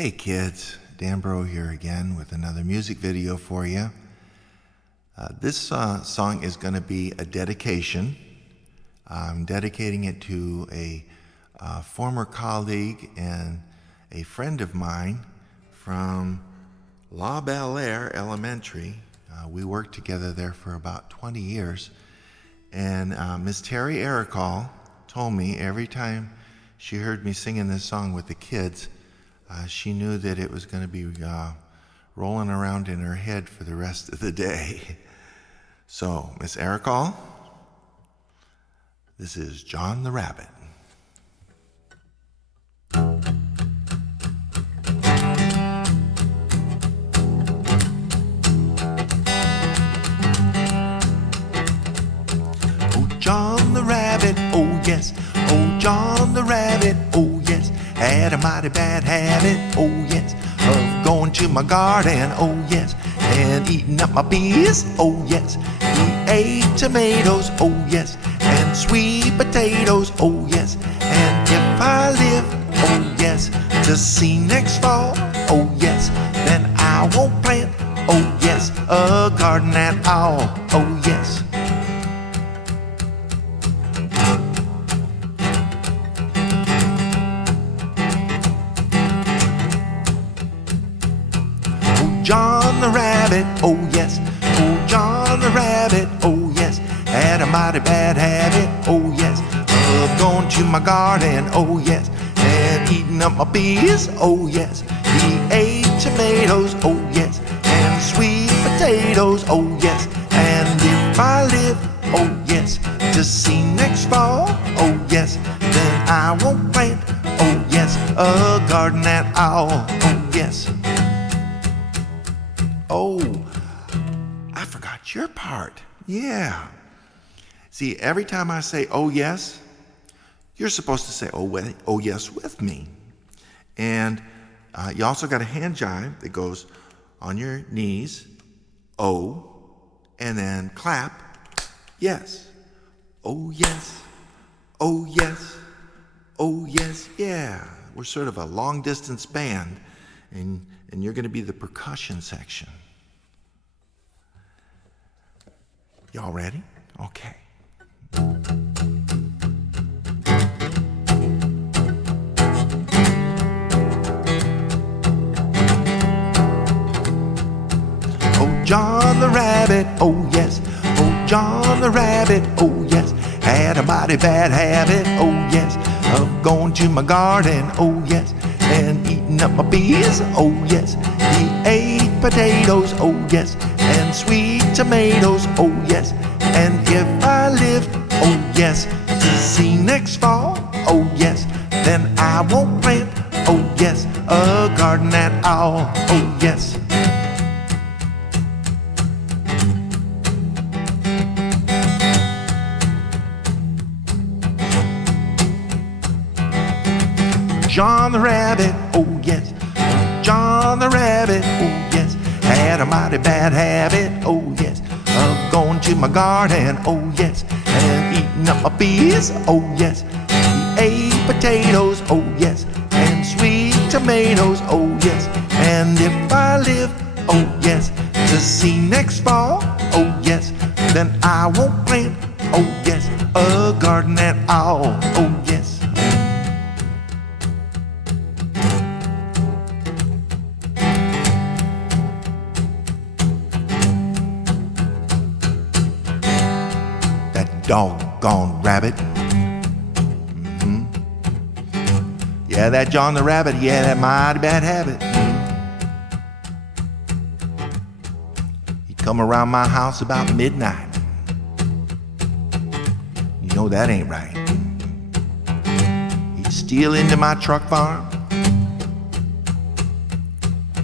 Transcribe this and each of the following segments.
Hey kids, Dan Broe here again with another music video for you. This song is going to be a dedication. I'm dedicating it to a former colleague and a friend of mine from La Belle Air Elementary. We worked together there for about 20 years. And Miss Terry Ericall told me every time she heard me singing this song with the kids, she knew that it was going to be rolling around in her head for the rest of the day. So, Miss Ericall, this is John the Rabbit. Oh, John the Rabbit, oh yes. Oh, John the Rabbit, oh yes. Had a mighty bad habit, oh yes, of going to my garden, oh yes, and eating up my peas, oh yes. He ate tomatoes, oh yes, and sweet potatoes, oh yes. And if I live, oh yes, to see next fall, oh yes, then I won't plant, oh yes, a garden at all, oh yes. John the Rabbit, oh yes, oh John the Rabbit, oh yes, had a mighty bad habit, oh yes, of going to my garden, oh yes, and eating up my peas, oh yes. He ate tomatoes, oh yes, and sweet potatoes, oh yes. And if I live, oh yes, to see next fall, oh yes, then I won't plant, oh yes, a garden at all, oh yes. Oh, I forgot your part. Yeah. See, every time I say, oh, yes, you're supposed to say, oh yes, with me. And you also got a hand jive that goes on your knees, oh, and then clap, yes. Oh, yes, oh, yes, oh, yes, yeah. We're sort of a long-distance band, and you're going to be the percussion section. Y'all ready? Okay. Oh, John the Rabbit, oh yes. Oh, John the Rabbit, oh yes. Had a mighty bad habit, oh yes, of going to my garden, oh yes, and eating up my peas, oh yes. He ate potatoes, oh yes, and sweet tomatoes, oh yes. And if I live, oh yes, to see next fall, oh yes, then I won't plant, oh yes, a garden at all, oh yes. John the Rabbit, oh yes, John the Rabbit, oh yes, had a mighty bad habit, oh yes, of going to my garden, oh yes, and eating up my peas, oh yes. He ate potatoes, oh yes, and sweet tomatoes, oh yes. And if I live, oh yes, to see next fall, oh yes, then I won't plant, oh yes, a garden at all, oh yes. Doggone rabbit. Yeah, that John the Rabbit, he had that mighty bad habit. He'd come around my house about midnight. You know that ain't right. He'd steal into my truck farm.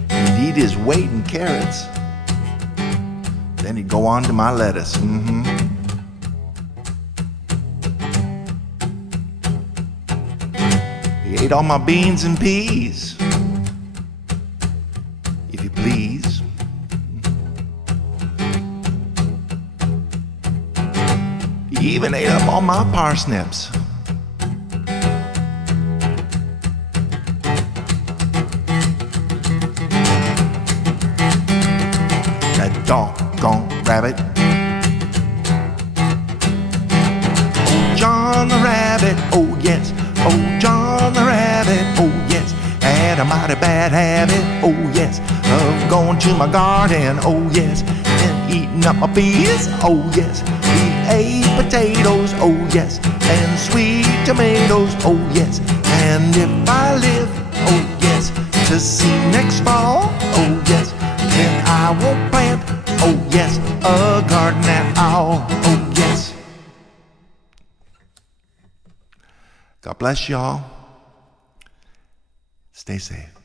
He'd eat his weight in carrots. Then he'd go on to my lettuce. He ate all my beans and peas, if you please. He even ate up all my parsnips. rabbit. Oh, John the rabbit, oh yes. Oh, John the rabbit, oh yes. Had a mighty bad habit, oh yes, of going to my garden, oh yes, and eating up my peas, oh yes. He ate potatoes, oh yes, and sweet tomatoes, oh yes. And if I live, oh yes, to see next fall, oh yes, then I will plant, oh yes, a garden at all, oh yes. God bless y'all. Stay safe.